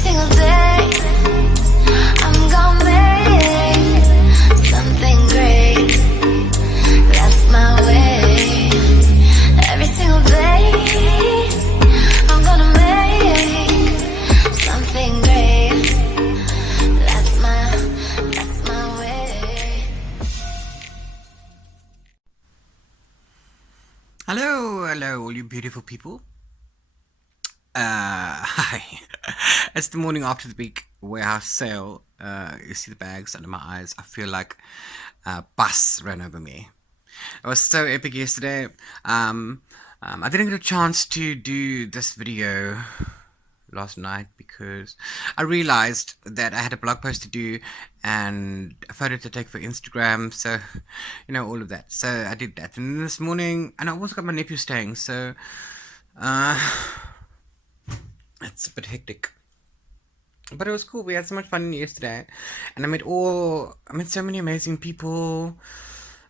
single day I'm gonna make something great. That's my way. Every single day I'm gonna make something great. That's my way. Hello, all you beautiful people. Hi. It's the morning after the big warehouse sale. You see the bags under my eyes. I feel like a bus ran over me. It was so epic yesterday. I didn't get a chance to do this video last night because I realized that I had a blog post to do and a photo to take for Instagram, so all of that. So I did that, and this morning, and I also got my nephew staying, so it's a bit hectic. But it was cool. We had so much fun yesterday, and I met so many amazing people,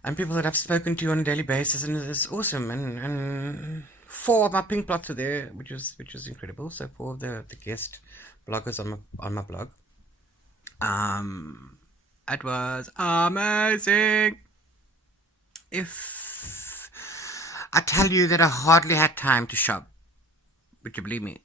and people that I've spoken to on a daily basis, and it's awesome. And 4 of my pink plots were there, which was incredible. So 4 of the guest bloggers on my blog. It was amazing. If I tell you that I hardly had time to shop, would you believe me?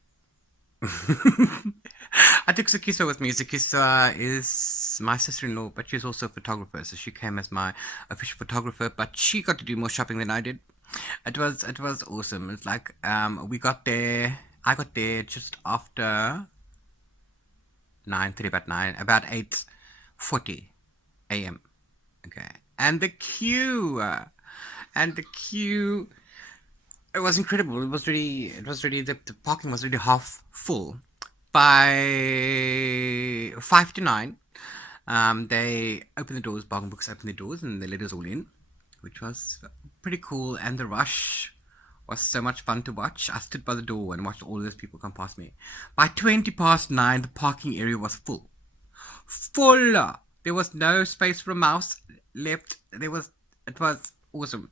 I took Zakisa with me. Zakisa is my sister-in-law, but she's also a photographer, so she came as my official photographer, but she got to do more shopping than I did. It was awesome. It's like I got there just after 9:30, about 8:40 a.m. Okay, and the queue, it was incredible. It was really the parking was really half full by 5 to 9. They opened the doors, bargain books opened the doors, and they let us all in, which was pretty cool. And the rush was so much fun to watch. I stood by the door and watched all those people come past me. By 20 past 9, the parking area was full. There was no space for a mouse left. It was awesome.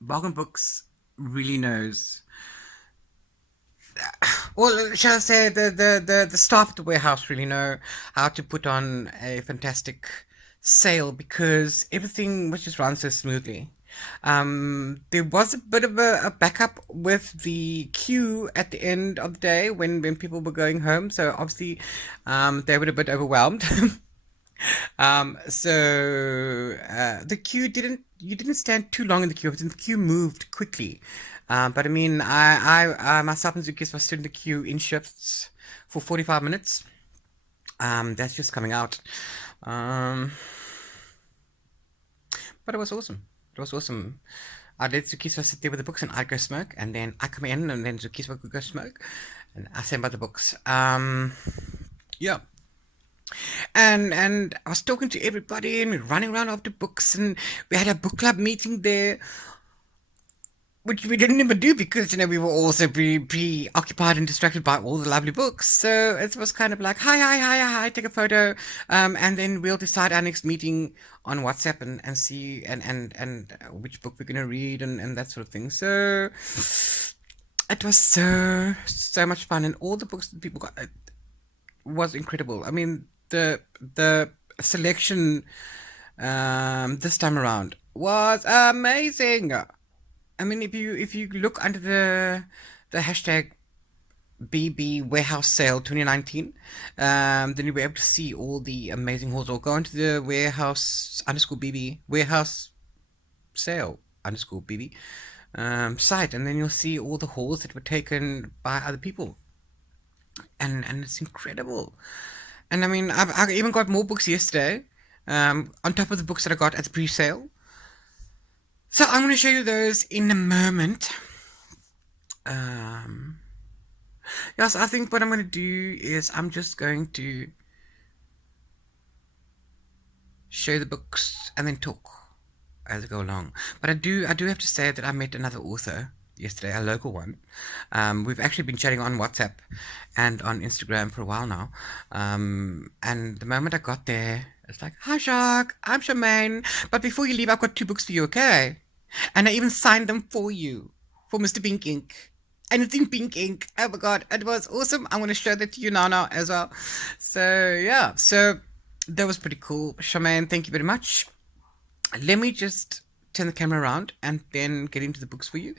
Bargain Books really knows. Well, shall I say the staff at the warehouse really know how to put on a fantastic sale, because everything was just run so smoothly. There was a bit of a backup with the queue at the end of the day when people were going home, so obviously they were a bit overwhelmed. The queue you didn't stand too long in the queue. The queue moved quickly. But I mean, I myself and Zukis were stood in the queue in shifts for 45 minutes. That's just coming out. But it was awesome. I'd let Zukiswa sit there with the books, and I'd go smoke, and then I come in, and then Zukiswa could go smoke, and I sat by the books. Yeah. And I was talking to everybody, and we were running around after books, and we had a book club meeting there, which we didn't even do because we were all so preoccupied and distracted by all the lovely books. So it was kind of like hi, take a photo, and then we'll decide our next meeting on WhatsApp and see and which book we're gonna read and that sort of thing. So it was so much fun, and all the books that people got was incredible. I mean, the selection this time around was amazing. I mean, if you look under the hashtag BB Warehouse Sale 2019, then you'll be able to see all the amazing hauls. Or go onto the warehouse _BB warehouse sale _BB site, and then you'll see all the hauls that were taken by other people, and it's incredible. And I mean, I even got more books yesterday, on top of the books that I got at the pre-sale. So I'm going to show you those in a moment. Yes, I think what I'm going to do is I'm just going to show the books and then talk as I go along. But I do have to say that I met another author yesterday, a local one. We've actually been chatting on WhatsApp and on Instagram for a while now. And the moment I got there, it's like, hi Jacques, I'm Charmaine, but before you leave, I've got 2 books for you, okay? And I even signed them for you, for Mr. Pink Ink. and it's in pink ink. Oh my god, it was awesome. I'm going to show that to you now as well. So yeah, so that was pretty cool. Shaman, thank you very much. Let me just turn the camera around and then get into the books for you.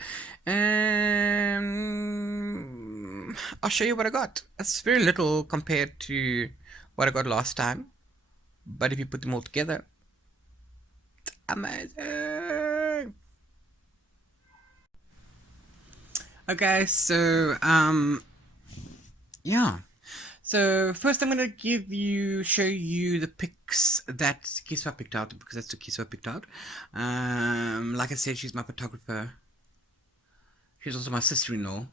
I'll show you what I got. It's very little compared to what I got last time, but if you put them all together, it's amazing. Okay, so yeah. So first I'm gonna show you the pics that Kiswa picked out, because that's the Kiswa picked out. Like I said, she's my photographer. She's also my sister-in-law,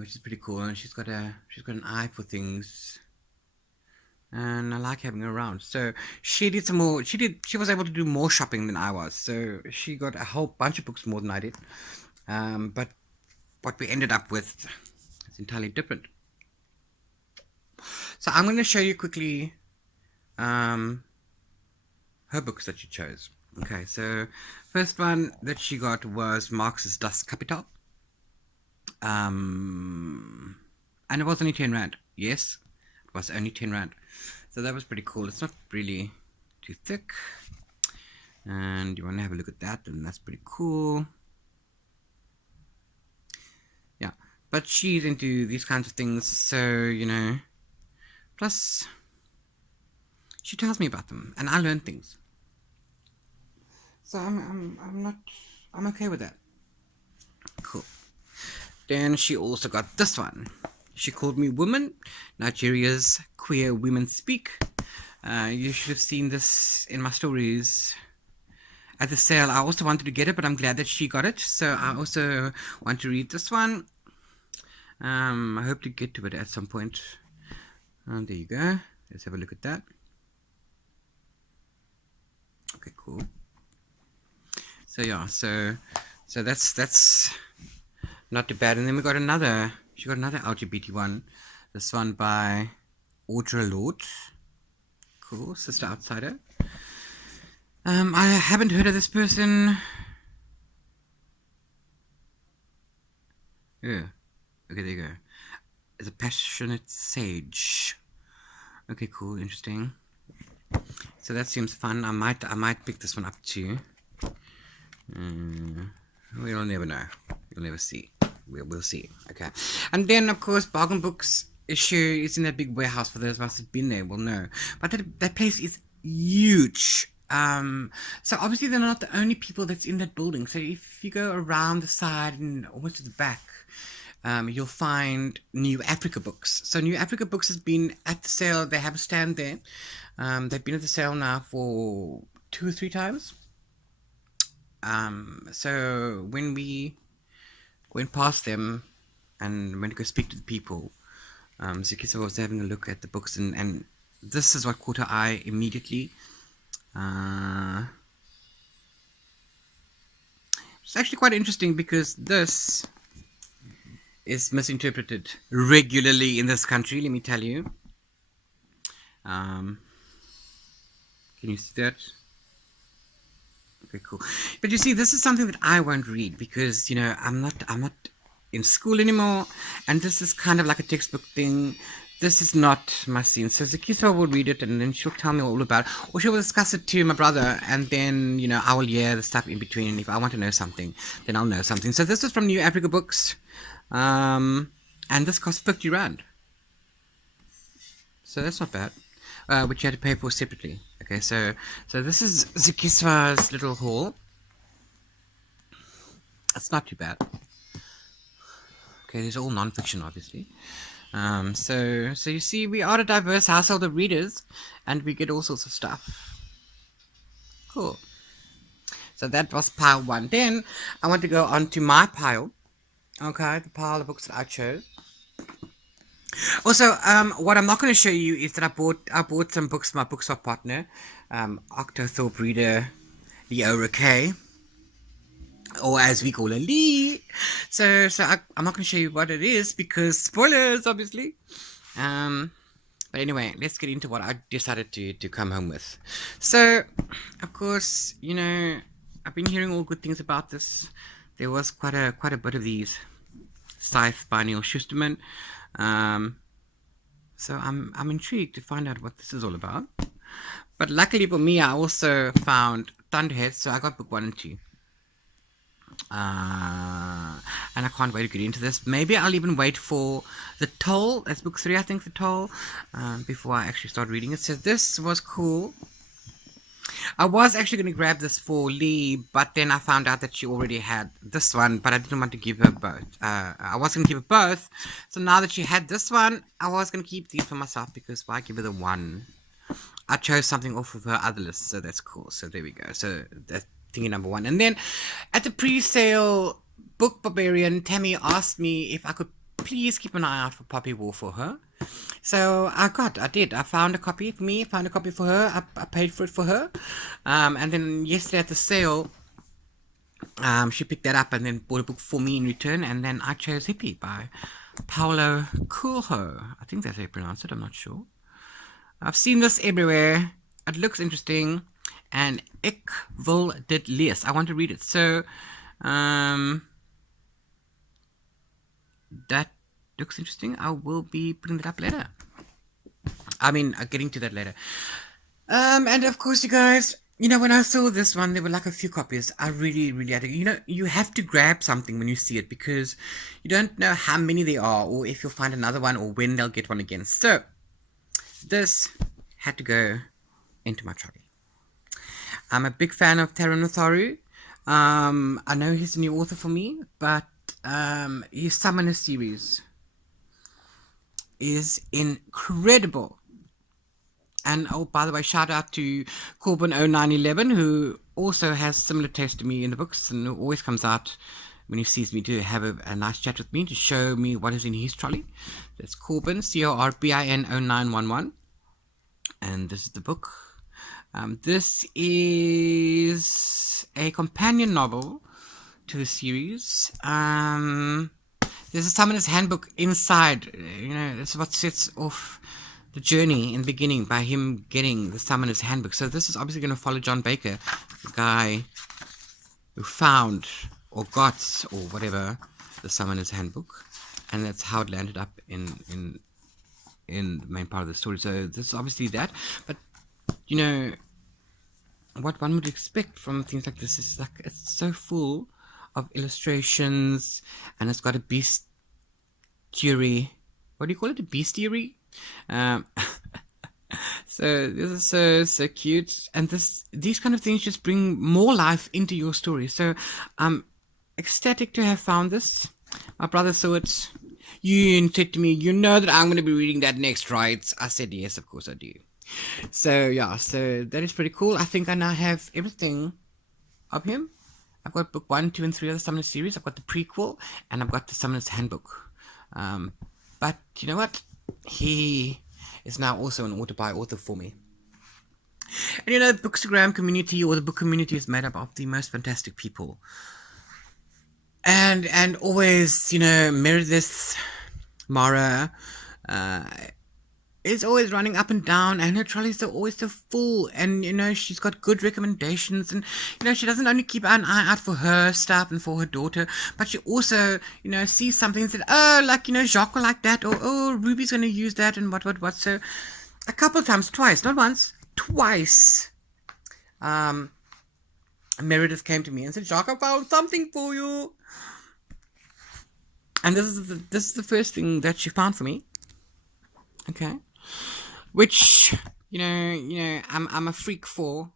which is pretty cool, and she's got an eye for things, and I like having her around. So she did some more. She was able to do more shopping than I was. So she got a whole bunch of books more than I did. But what we ended up with is entirely different. So I'm going to show you quickly her books that she chose. Okay, so first one that she got was Marx's Das Kapital. And it was only 10 Rand. Yes, it was only 10 Rand. So that was pretty cool. It's not really too thick. And you want to have a look at that, and that's pretty cool. Yeah, but she's into these kinds of things, so, plus she tells me about them, and I learn things. So I'm okay with that. Cool. Then she also got this one. She called me Woman, Nigeria's Queer Women Speak. You should have seen this in my stories at the sale. I also wanted to get it, but I'm glad that she got it. So I also want to read this one. I hope to get to it at some point. There you go. Let's have a look at that. Okay, cool. So yeah, so that's not too bad. And then we got another. She got another LGBT one. This one by Audra Lord. Cool, Sister Outsider. I haven't heard of this person. Yeah. Okay, there you go. As a passionate sage. Okay, cool, interesting. So that seems fun. I might pick this one up too. We'll never know. You'll never see. We'll see. Okay. And then of course Bargain Books issue is in that big warehouse. For those of us who've been there will know. But that place is huge. So obviously they're not the only people that's in that building. So if you go around the side and almost to the back, you'll find New Africa Books. So New Africa Books has been at the sale. They have a stand there. They've been at the sale now for 2 or 3 times. So when we went past them and went to go speak to the people, Zikisa was having a look at the books, and this is what caught her eye immediately. It's actually quite interesting because this is misinterpreted regularly in this country, let me tell you. Can you see that? Okay, cool. But you see, this is something that I won't read because, I'm not in school anymore, and this is kind of like a textbook thing. This is not my scene. So Zakisa will read it, and then she'll tell me all about it, or she will discuss it to my brother, and then, I will hear the stuff in between, and if I want to know something, then I'll know something. So this is from New Africa Books, and this cost 50 Rand. So that's not bad. Which you had to pay for separately. Okay, so this is Zikiswa's little haul. That's not too bad. Okay, these are all non-fiction, obviously. So you see, we are a diverse household of readers, and we get all sorts of stuff. Cool. So that was pile 1. Then I want to go on to my pile. Okay, the pile of books that I chose. Also, what I'm not going to show you is that I bought some books for my bookshop partner, Octothorpe reader Leora K, or as we call her, Lee. So I'm not going to show you what it is because spoilers, obviously. But anyway, let's get into what I decided to come home with. So, of course, I've been hearing all good things about this there was quite a bit of these. Scythe by Neil Schusterman. So I'm intrigued to find out what this is all about. But luckily for me, I also found Thunderhead, so I got book 1 and 2. And I can't wait to get into this. Maybe I'll even wait for The Toll. That's book 3, I think, The Toll, before I actually start reading it. So this was cool. I was actually going to grab this for Lee, but then I found out that she already had this one, but I didn't want to give her both. I was going to give her both, so now that she had this one, I was going to keep these for myself, because why give her the one? I chose something off of her other list, so that's cool. So there we go. So that's thingy number 1. And then at the pre-sale Book Barbarian, Tammy asked me if I could please keep an eye out for Poppy War for her. So I did. I found a copy for me, found a copy for her. I paid for it for her. And then yesterday at the sale, she picked that up and then bought a book for me in return. And then I chose Hippie by Paulo Coelho. I think that's how you pronounce it. I'm not sure. I've seen this everywhere. It looks interesting. And Ik wil dit lees. I want to read it. So, that looks interesting. I will be putting that up later. I mean, getting to that later. And of course, you guys, when I saw this one, there were like a few copies. I really, really had to, you have to grab something when you see it, because you don't know how many there are, or if you'll find another one, or when they'll get one again. So, this had to go into my trolley. I'm a big fan of Taran Natharu. I know he's a new author for me, but his Summoner series is incredible. And oh, by the way, shout out to Corbin0911, who also has similar taste to me in the books, and who always comes out when he sees me to have a nice chat with me, to show me what is in his trolley. That's Corbin, Corbin 0911. And this is the book. This is a companion novel to the series. There's a Summoner's Handbook inside. This is what sets off the journey in the beginning, by him getting the Summoner's Handbook. So this is obviously going to follow John Baker, the guy who found or got or whatever the Summoner's Handbook, and that's how it landed up in the main part of the story. So this is obviously that, but what one would expect from things like this is, like, it's so full of illustrations, and it's got a bestiary. What do you call it? A bestiary? So this is so cute, and these kind of things just bring more life into your story. So I'm ecstatic to have found this. My brother saw it. You said to me, "You know that I'm going to be reading that next, right?" I said, "Yes, of course I do." So yeah, so that is pretty cool. I think I now have everything of him. I've got book 1, 2, and 3 of the Summoner series. I've got the prequel, and I've got the Summoner's Handbook. But you know what? He is now also an author for me. And the Bookstagram community, or the book community, is made up of the most fantastic people. And always, Meredith Mara is always running up and down, and her trolleys are always so full, and she's got good recommendations, and she doesn't only keep an eye out for her stuff and for her daughter, but she also sees something and said, oh, like Jacques will like that, or oh, Ruby's going to use that, and what. So a couple of times, twice, not once, twice, Meredith came to me and said, Jacques, I found something for you. And this is the first thing that she found for me. Okay. Which, I'm a freak for.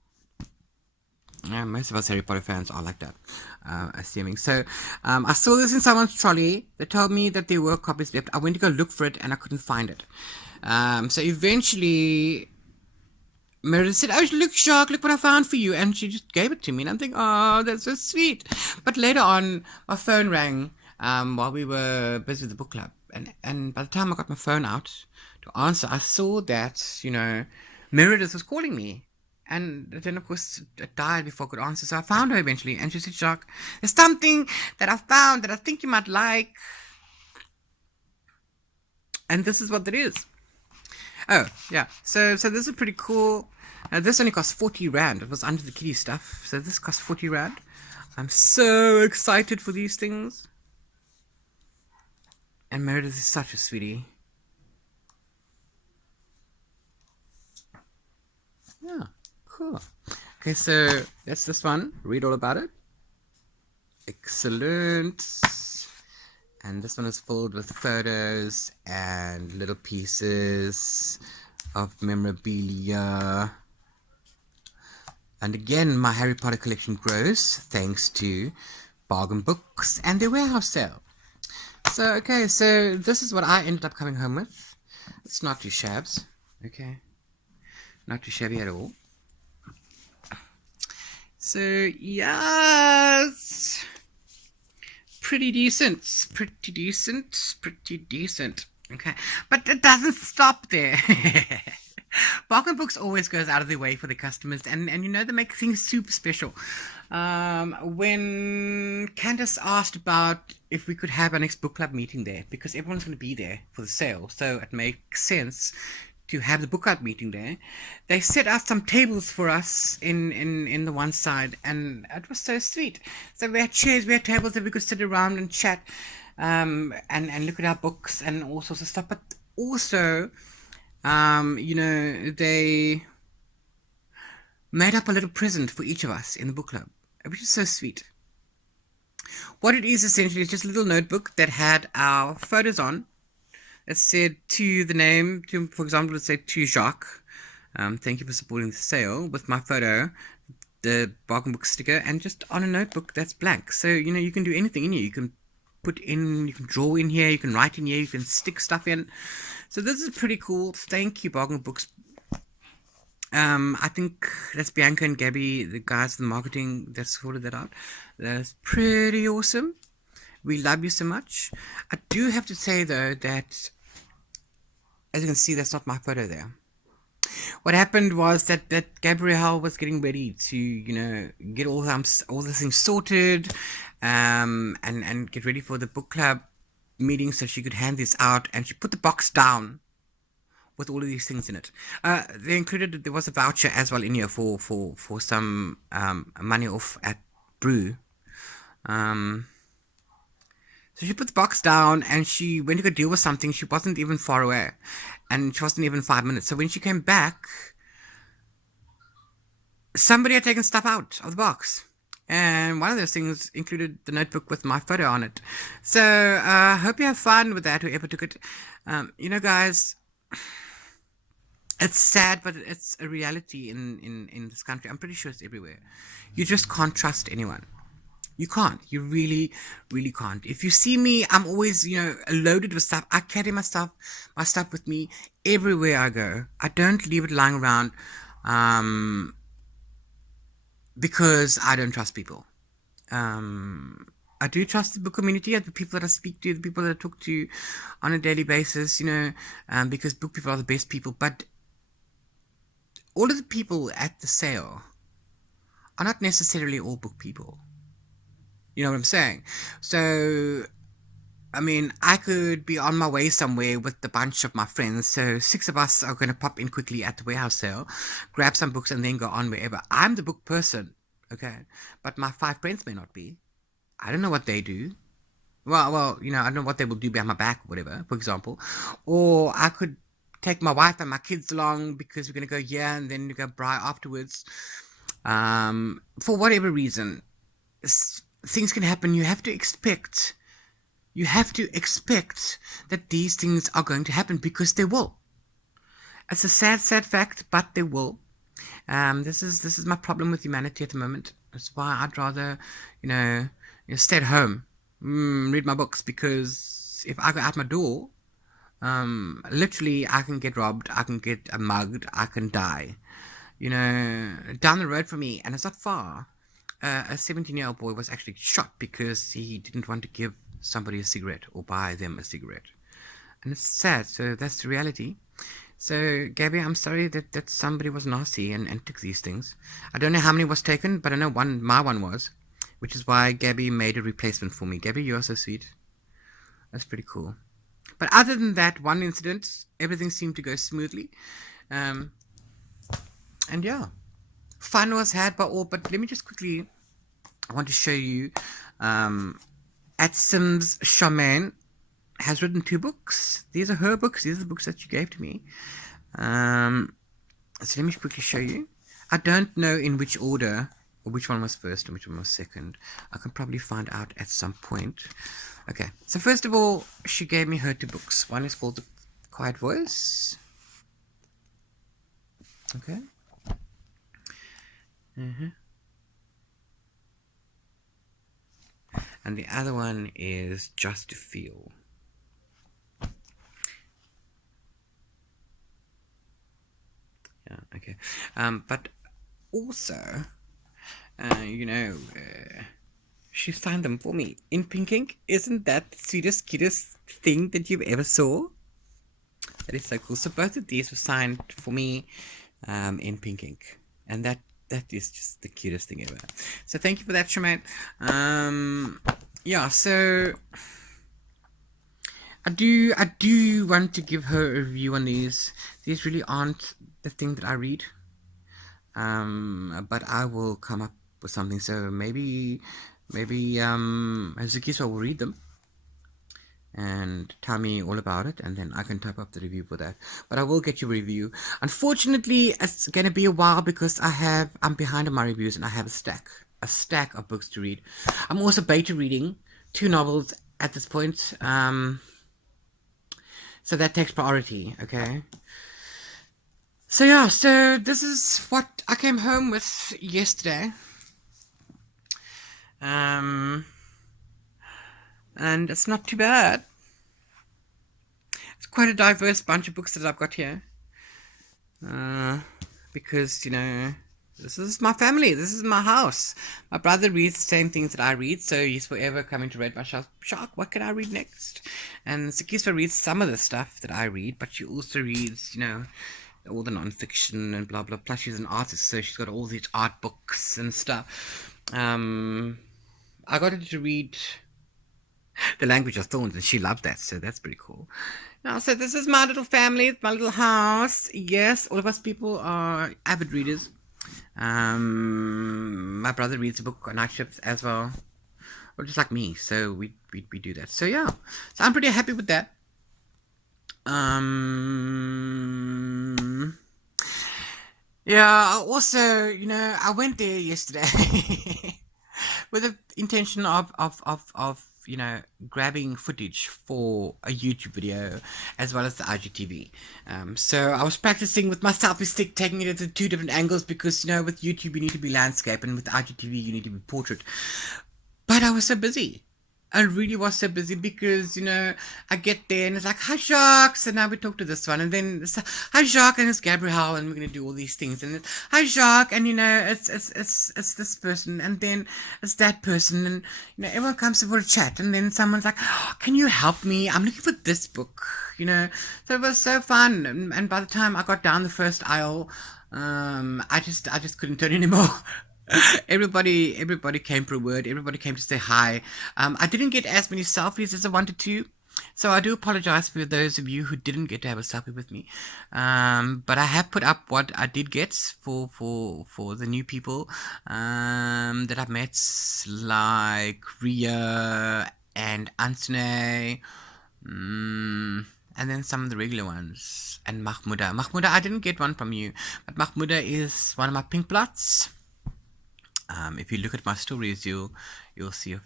Most of us Harry Potter fans are like that, assuming. So, I saw this in someone's trolley. They told me that there were copies left. I went to go look for it, and I couldn't find it. So eventually, Meredith said, oh, look, Jacques, look what I found for you. And she just gave it to me. And I'm thinking, oh, that's so sweet. But later on, my phone rang while we were busy with the book club. And by the time I got my phone out to answer, I saw that, Meredith was calling me. And then, of course, it died before I could answer. So I found her eventually. And she said, Jacques, there's something that I found that I think you might like. And this is what it is. Oh, yeah. So this is pretty cool. This only cost 40 Rand. It was under the kiddie stuff. So this cost 40 Rand. I'm so excited for these things. And Meredith is such a sweetie. Yeah, cool. Okay, so that's this one. Read all about it. Excellent. And this one is filled with photos and little pieces of memorabilia. And again, my Harry Potter collection grows thanks to bargain books and their warehouse sale. So, okay, so this is what I ended up coming home with. It's not too shabs, okay? Not too shabby at all. So, yes, pretty decent, okay? But it doesn't stop there. Bargain Books always goes out of their way for their customers, and you know, they make things super special. When Candace asked about if we could have our next book club meeting there, because everyone's going to be there for the sale, so it makes sense to have the book club meeting there. They set out some tables for us in the one side, and it was so sweet. So we had chairs, we had tables that we could sit around and chat, and look at our books and all sorts of stuff. But also, you know, they made up a little present for each of us in the book club, which is so sweet. What it is essentially is just a little notebook that had our photos on. It said to the name, to, for example, it said to Jacques, thank you for supporting the sale, with my photo, the bargain book sticker, and just on a notebook that's blank. So, you know, you can do anything in here. You can put in, you can draw in here, you can write in here, you can stick stuff in. So this is pretty cool. Thank you, bargain books. I think that's Bianca and Gabby, the guys in the marketing that sorted that out. That's pretty awesome. We love you so much. I do have to say though that, as you can see, that's not my photo there. What happened was that Gabrielle was getting ready to, you know, get all the things sorted, and get ready for the book club meeting so she could hand this out, and she put the box down with all of these things in it. There was a voucher as well in here for some money off at Brew. So she put the box down and she went to go deal with something. She wasn't even far away, and she wasn't even 5 minutes. So when she came back, somebody had taken stuff out of the box. And one of those things included the notebook with my photo on it. So I hope you have fun with that, whoever took it. You know, guys, it's sad, but it's a reality in this country. I'm pretty sure it's everywhere. You just can't trust anyone. You can't. You really, really can't. If you see me, I'm always, you know, loaded with stuff. I carry my stuff with me everywhere I go. I don't leave it lying around because I don't trust people. I do trust the book community, the people that I speak to, the people that I talk to on a daily basis, you know, because book people are the best people. But all of the people at the sale are not necessarily all book people. You know what I'm saying? So, I mean, I could be on my way somewhere with a bunch of my friends. So 6 of us are going to pop in quickly at the warehouse sale, grab some books, and then go on wherever. I'm the book person, okay? But my 5 friends may not be. I don't know what they do. Well, you know, I don't know what they will do behind my back or whatever, for example. Or I could take my wife and my kids along because we're going to go here and then we go Bri afterwards. For whatever reason, things can happen. You have to expect that these things are going to happen, because they will. It's a sad fact, but they will. This is my problem with humanity at the moment. That's why I'd rather, you know, stay at home, read my books, because if I go out my door, literally I can get robbed, I can get mugged, I can die. You know, down the road from me, and it's not far, a 17-year-old boy was actually shot because he didn't want to give somebody a cigarette or buy them a cigarette. And it's sad, so that's the reality. So, Gabby, I'm sorry that somebody was nasty and took these things. I don't know how many was taken, but I know my one was, which is why Gabby made a replacement for me. Gabby, you're so sweet. That's pretty cool. But other than that one incident, everything seemed to go smoothly. And yeah, fun was had by all. But let me just quickly I want to show you. At Sims Shaman has written 2 books. These are her books. These are the books that she gave to me. So let me quickly show you. I don't know in which order, or which one was first and which one was second. I can probably find out at some point. Okay, so first of all, she gave me her 2 books. One is called The Quiet Voice. Okay. And the other one is Just to Feel. Yeah, okay. But also, she signed them for me in pink ink. Isn't that the sweetest, cutest thing that you've ever saw? That is so cool. So both of these were signed for me in pink ink. And that is just the cutest thing ever. So thank you for that, Shemaine. Yeah, so I do want to give her a review on these. These really aren't the thing that I read. But I will come up with something. So maybe Hazukisa will read them and tell me all about it, and then I can type up the review for that. But I will get you a review. Unfortunately, it's gonna be a while because I'm behind on my reviews, and I have a stack of books to read. I'm also beta reading 2 novels at this point, so that takes priority. Okay. So yeah, so this is what I came home with yesterday. And it's not too bad. It's quite a diverse bunch of books that I've got here. Because, this is my family. This is my house. My brother reads the same things that I read, so he's forever coming to read my shelf. Shark, what can I read next? And Sakiswa reads some of the stuff that I read, but she also reads, all the non-fiction and blah blah. Plus, she's an artist, so she's got all these art books and stuff. I got her to read The Language of Thorns, and she loved that, so that's pretty cool. Now, so this is my little family, my little house. Yes, all of us people are avid readers. My brother reads a book on night shifts as well, or just like me. So we do that. So yeah, so I'm pretty happy with that. Yeah. Also, I went there yesterday with the intention of grabbing footage for a YouTube video as well as the IGTV. So I was practicing with my selfie stick, taking it at 2 different angles because, with YouTube you need to be landscape and with IGTV you need to be portrait. But I was so busy. I really was so busy because, I get there and it's like, hi Jacques, and now we talk to this one, and then it's like, hi Jacques, and it's Gabrielle, and we're gonna do all these things, and it's hi Jacques, and it's this person, and then it's that person, and everyone comes for a chat, and then someone's like, oh, can you help me? I'm looking for this book, So it was so fun, and by the time I got down the first aisle, I just couldn't turn anymore. Everybody came for a word. Everybody came to say hi. I didn't get as many selfies as I wanted to, so I do apologize for those of you who didn't get to have a selfie with me. But I have put up what I did get for the new people that I've met, like Ria and Antone, and then some of the regular ones, and Mahmuda. Mahmuda, I didn't get one from you, but Mahmuda is one of my pink blots. If you look at my stories, you'll see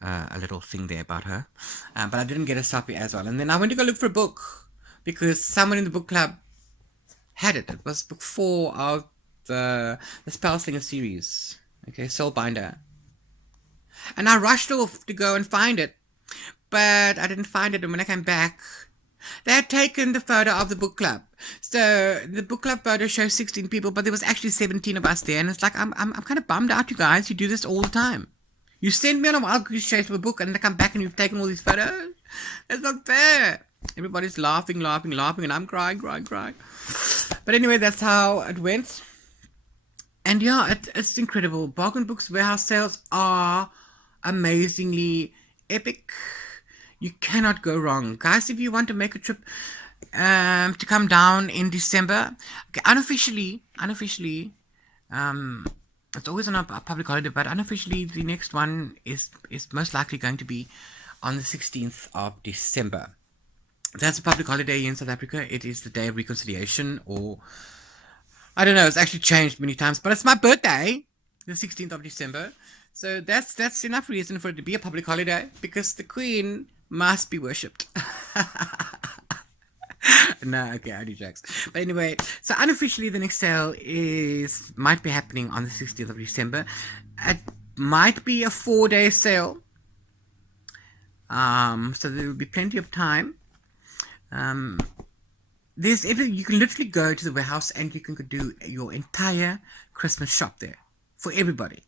a little thing there about her. But I didn't get a selfie as well. And then I went to go look for a book because someone in the book club had it. It was book 4 of the Spellslinger series. Okay, Soulbinder. And I rushed off to go and find it, but I didn't find it. And when I came back, they had taken the photo of the book club. So the book club photo shows 16 people, but there was actually 17 of us there. And it's like, I'm kind of bummed out, you guys. You do this all the time. You send me on a wild goose chase for a book, and then I come back and you've taken all these photos. It's not fair. Everybody's laughing, and I'm crying. But anyway, that's how it went. And yeah, it's incredible. Bargain Books warehouse sales are amazingly epic. You cannot go wrong. Guys, if you want to make a trip to come down in December, okay, unofficially, It's always on a public holiday, but unofficially, the next one is most likely going to be on the 16th of December. That's a public holiday here in South Africa. It is the Day of Reconciliation, or I don't know. It's actually changed many times, but it's my birthday, the 16th of December. So that's enough reason for it to be a public holiday, because the Queen must be worshipped. No, okay, I do jokes. But anyway, so unofficially, the next sale might be happening on the 16th of December. It might be a 4-day sale. So there will be plenty of time. You can literally go to the warehouse and you can do your entire Christmas shop there for everybody.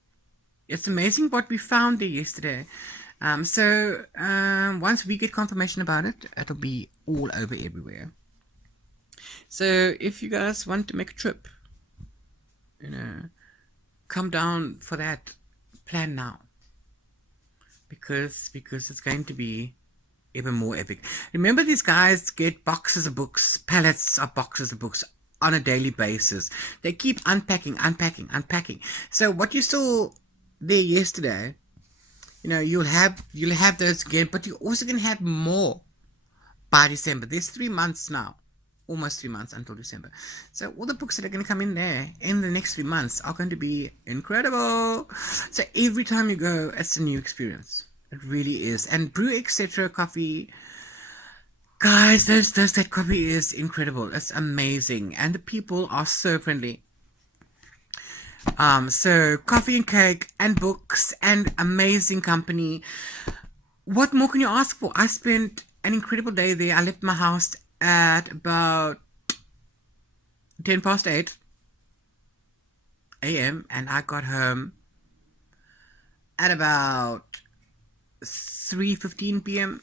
It's amazing what we found there yesterday. Once we get confirmation about it, it'll be all over everywhere. So if you guys want to make a trip, come down for that. Plan now, because it's going to be even more epic. Remember, these guys get boxes of books, pallets of boxes of books on a daily basis. They keep unpacking. So what you saw there yesterday, you'll have those again, but you're also going to have more by December. There's 3 months now, almost 3 months until December. So all the books that are going to come in there in the next 3 months are going to be incredible. So every time you go, it's a new experience. It really is. And Brew Etc. coffee, guys, that coffee is incredible. It's amazing, and the people are so friendly. So coffee and cake and books and amazing company. What more can you ask for? I spent an incredible day there. I left my house at about 8:10 a.m. and I got home at about 3:15 p.m.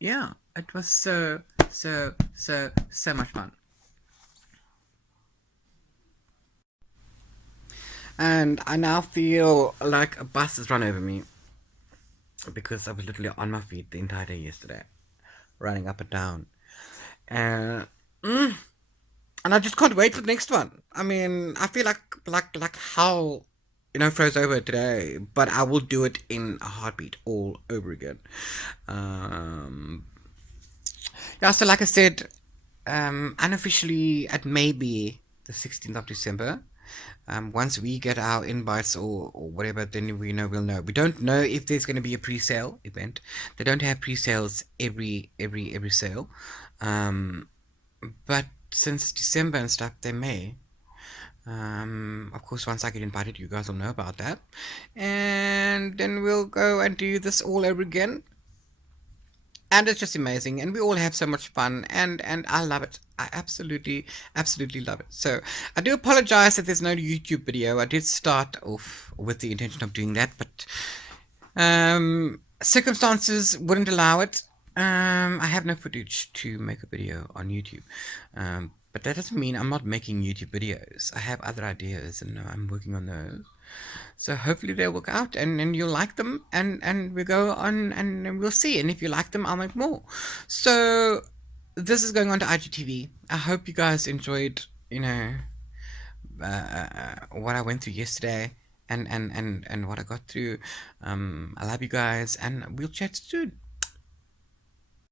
Yeah, it was so much fun. And I now feel like a bus has run over me, because I was literally on my feet the entire day yesterday, running up and down. And I just can't wait for the next one. I mean, I feel like hell, froze over today, but I will do it in a heartbeat all over again. Yeah, so like I said, unofficially it may be the 16th of December. Once we get our invites or whatever, then we'll know. We don't know if there's going to be a pre-sale event. They don't have pre-sales every sale. But since December and stuff, they may. Of course, once I get invited, you guys will know about that. And then we'll go and do this all over again. And it's just amazing, and we all have so much fun, and I love it. I absolutely love it. So I do apologize that there's no YouTube video. I did start off with the intention of doing that, but circumstances wouldn't allow it. I have no footage to make a video on YouTube, but that doesn't mean I'm not making YouTube videos. I have other ideas, and I'm working on those. So hopefully they'll work out, and you'll like them, and we go on, and we'll see. And if you like them, I'll make more. So this is going on to IGTV. I hope you guys enjoyed, what I went through yesterday, and what I got through. I love you guys, and we'll chat soon.